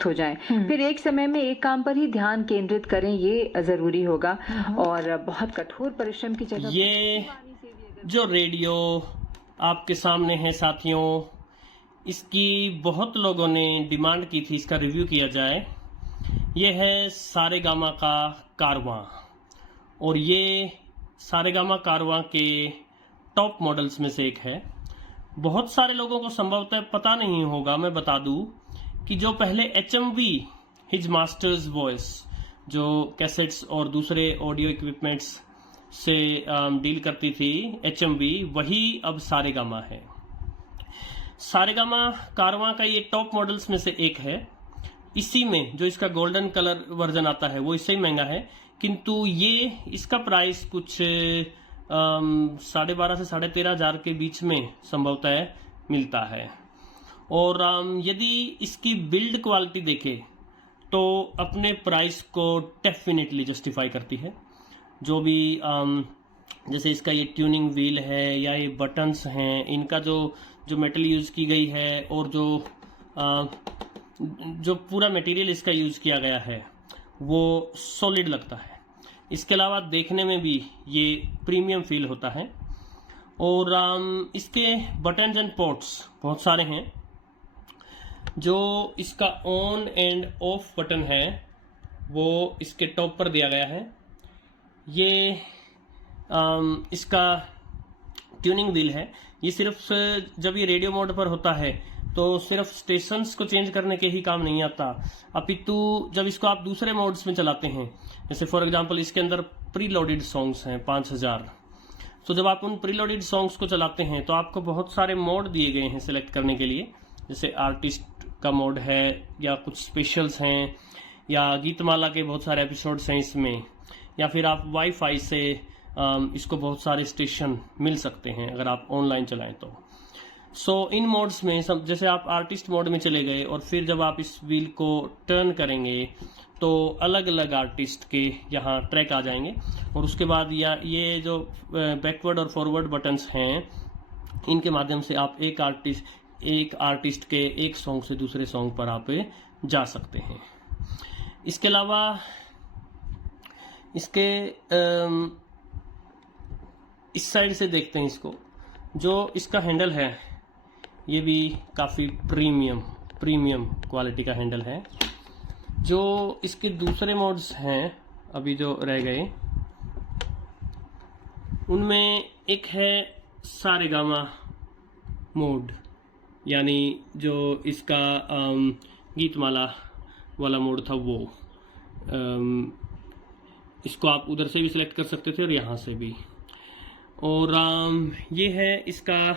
मुक्त हो जाएं। फिर एक समय में एक काम पर ही ध्यान केंद्रित करें, ये ज़रूरी होगा। और बहुत कठोर परिश्रम की जगह ये जो रेडियो आपके सामने है साथियों, इसकी बहुत लोगों ने डिमांड की थी इसका रिव्यू किया जाए। ये है सारेगामा का कारवां, और ये सारेगामा कारवां के टॉप मॉडल्स में से एक है। बहुत सारे लोगों को संभवतः पता नहीं होगा, मैं बता दूं कि जो पहले HMV हिज मास्टर्स वॉइस, जो कैसेट्स और दूसरे ऑडियो इक्विपमेंट्स से डील करती थी, HMV, वही अब सारेगामा है। सारेगामा कारवां का ये टॉप मॉडल्स में से एक है। इसी में जो इसका गोल्डन कलर वर्जन आता है वो इससे ही महंगा है, किंतु ये इसका प्राइस कुछ 12,500 से 13,500 के बीच में संभवतः मिलता है। और यदि इसकी बिल्ड क्वालिटी देखें तो अपने प्राइस को डेफिनेटली जस्टिफाई करती है। जो भी जैसे इसका ये ट्यूनिंग व्हील है या ये बटन्स हैं, इनका जो मेटल यूज की गई है और जो पूरा मटेरियल इसका यूज किया गया है वो सॉलिड लगता है। इसके अलावा देखने में भी ये प्रीमियम फील होता है। और इसके बटन्स एंड पोर्ट्स बहुत सारे हैं। जो इसका ऑन एंड ऑफ बटन है वो इसके टॉप पर दिया गया है। ये इसका ट्यूनिंग व्हील है। ये सिर्फ जब ये रेडियो मोड पर होता है तो सिर्फ स्टेशंस को चेंज करने के ही काम नहीं आता, अपितु जब इसको आप दूसरे मोड्स में चलाते हैं, जैसे फॉर एग्जांपल इसके अंदर प्री लोडेड सॉन्ग्स हैं 5000, तो जब आप उन प्री लोडेड सॉन्ग्स को चलाते हैं तो आपको बहुत सारे मोड दिए गए हैं सिलेक्ट करने के लिए। जैसे आर्टिस्ट का मोड है, या कुछ स्पेशल्स हैं, या गीतमाला के बहुत सारे एपिसोड्स हैं इसमें, या फिर आप वाईफाई से इसको बहुत सारे स्टेशन मिल सकते हैं अगर आप ऑनलाइन चलाएं तो। सो इन मोड्स में सब, जैसे आप आर्टिस्ट मोड में चले गए और फिर जब आप इस व्हील को टर्न करेंगे तो अलग अलग आर्टिस्ट के यहाँ ट्रैक आ जाएंगे। और उसके बाद ये जो बैकवर्ड और फॉरवर्ड बटन्स हैं, इनके माध्यम से आप एक आर्टिस्ट के एक सॉन्ग से दूसरे सॉन्ग पर आप जा सकते हैं। इसके अलावा इसके इस साइड से देखते हैं इसको, जो इसका हैंडल है ये भी काफ़ी प्रीमियम क्वालिटी का हैंडल है। जो इसके दूसरे मोड्स हैं अभी जो रह गए, उनमें एक है सारेगामा मोड, यानी जो इसका गीतमाला वाला मोड था वो। इसको आप उधर से भी सिलेक्ट कर सकते थे और यहाँ से भी। और ये है इसका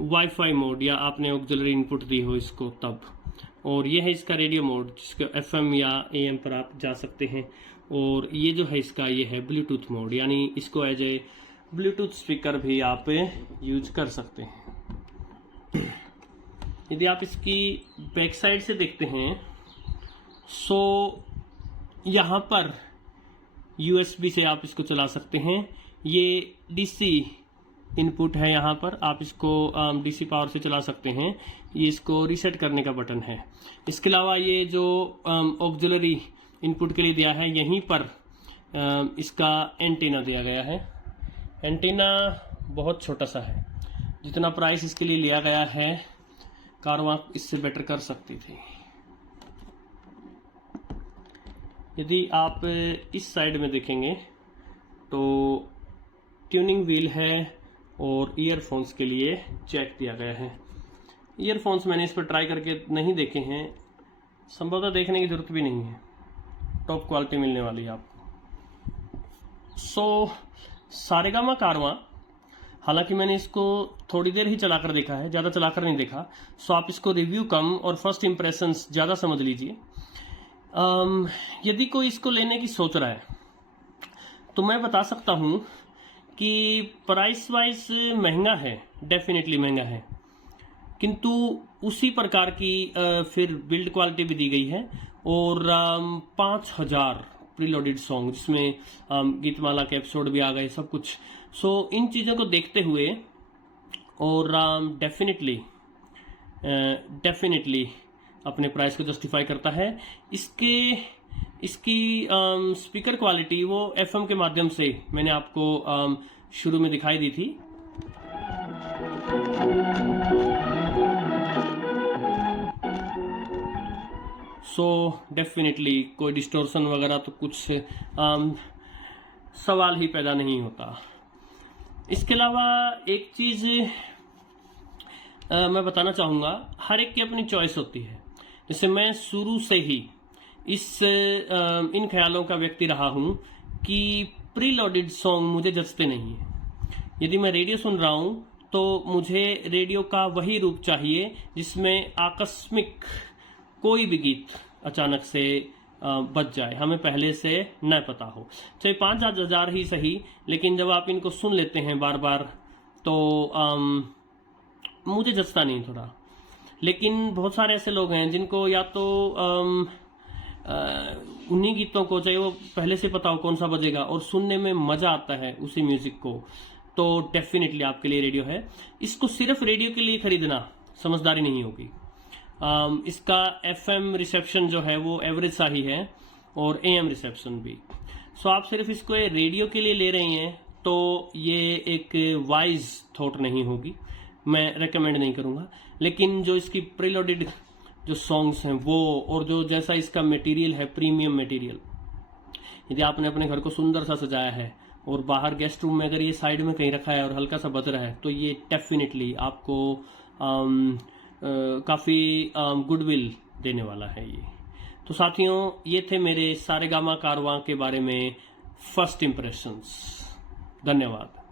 वाईफाई मोड, या आपने ऑक्सिलरी इनपुट दी हो इसको तब। और ये है इसका रेडियो मोड, जिसके FM या AM पर आप जा सकते हैं। और ये जो है इसका, ये है ब्लूटूथ मोड, यानी इसको एज ए ब्लूटूथ स्पीकर भी आप यूज कर सकते हैं। यदि आप इसकी बैक साइड से देखते हैं सो यहाँ पर USB से आप इसको चला सकते हैं। ये DC इनपुट है, यहाँ पर आप इसको DC पावर से चला सकते हैं। ये इसको रीसेट करने का बटन है। इसके अलावा ये जो ऑक्सिलरी इनपुट के लिए दिया है, यहीं पर इसका एंटीना दिया गया है। एंटीना बहुत छोटा सा है, जितना प्राइस इसके लिए लिया गया है कारवां इससे बेटर कर सकती थी। यदि आप इस साइड में देखेंगे तो ट्यूनिंग व्हील है और ईयरफोन्स के लिए जैक दिया गया है। ईयरफोन्स मैंने इस पर ट्राई करके नहीं देखे हैं, संभवतः देखने की जरूरत भी नहीं है, टॉप क्वालिटी मिलने वाली है आपको। सो सारेगामा कारवां, हालांकि मैंने इसको थोड़ी देर ही चलाकर देखा है, ज़्यादा चलाकर नहीं देखा, सो आप इसको रिव्यू कम और फर्स्ट इम्प्रेशंस ज़्यादा समझ लीजिए। यदि कोई इसको लेने की सोच रहा है तो मैं बता सकता हूँ कि प्राइस वाइज महंगा है, डेफिनेटली महंगा है, किंतु उसी प्रकार की फिर बिल्ड क्वालिटी भी दी गई है। और 5000 प्रीलोडेड सॉन्ग, जिसमें गीतमाला के एपिसोड भी आ गए, सब कुछ। सो इन चीज़ों को देखते हुए और डेफिनेटली अपने प्राइस को जस्टिफाई करता है। इसकी स्पीकर क्वालिटी वो FM के माध्यम से मैंने आपको शुरू में दिखाई दी थी। सो डेफिनेटली कोई डिस्टोर्शन वगैरह तो कुछ सवाल ही पैदा नहीं होता। इसके अलावा एक चीज मैं बताना चाहूँगा, हर एक की अपनी चॉइस होती है। जैसे मैं शुरू से ही इन ख्यालों का व्यक्ति रहा हूँ कि प्री लोडेड सॉन्ग मुझे जचते नहीं है। यदि मैं रेडियो सुन रहा हूँ तो मुझे रेडियो का वही रूप चाहिए जिसमें आकस्मिक कोई भी गीत अचानक से बच जाए, हमें पहले से न पता हो, चाहे 5-7 हज़ार ही सही, लेकिन जब आप इनको सुन लेते हैं बार बार तो मुझे जचता नहीं थोड़ा। लेकिन बहुत सारे ऐसे लोग हैं जिनको या तो उन्हीं गीतों को, चाहे वो पहले से पता हो कौन सा बजेगा, और सुनने में मजा आता है उसी म्यूजिक को, तो डेफिनेटली आपके लिए रेडियो है। इसको सिर्फ रेडियो के लिए खरीदना समझदारी नहीं होगी। इसका FM रिसेप्शन जो है वो एवरेज सा ही है और AM रिसेप्शन भी। सो आप सिर्फ इसको रेडियो के लिए ले रही हैं तो ये एक वाइज थॉट नहीं होगी, मैं रेकमेंड नहीं करूँगा। लेकिन जो इसकी प्रीलोडेड जो सॉन्ग्स हैं वो, और जो जैसा इसका मटेरियल है, प्रीमियम मटेरियल, यदि आपने अपने घर को सुंदर सा सजाया है और बाहर गेस्ट रूम में अगर ये साइड में कहीं रखा है और हल्का सा बज रहा है, तो ये डेफिनेटली आपको काफ़ी गुडविल देने वाला है ये। तो साथियों, ये थे मेरे सारेगामा कारवां के बारे में फर्स्ट इम्प्रेशंस। धन्यवाद।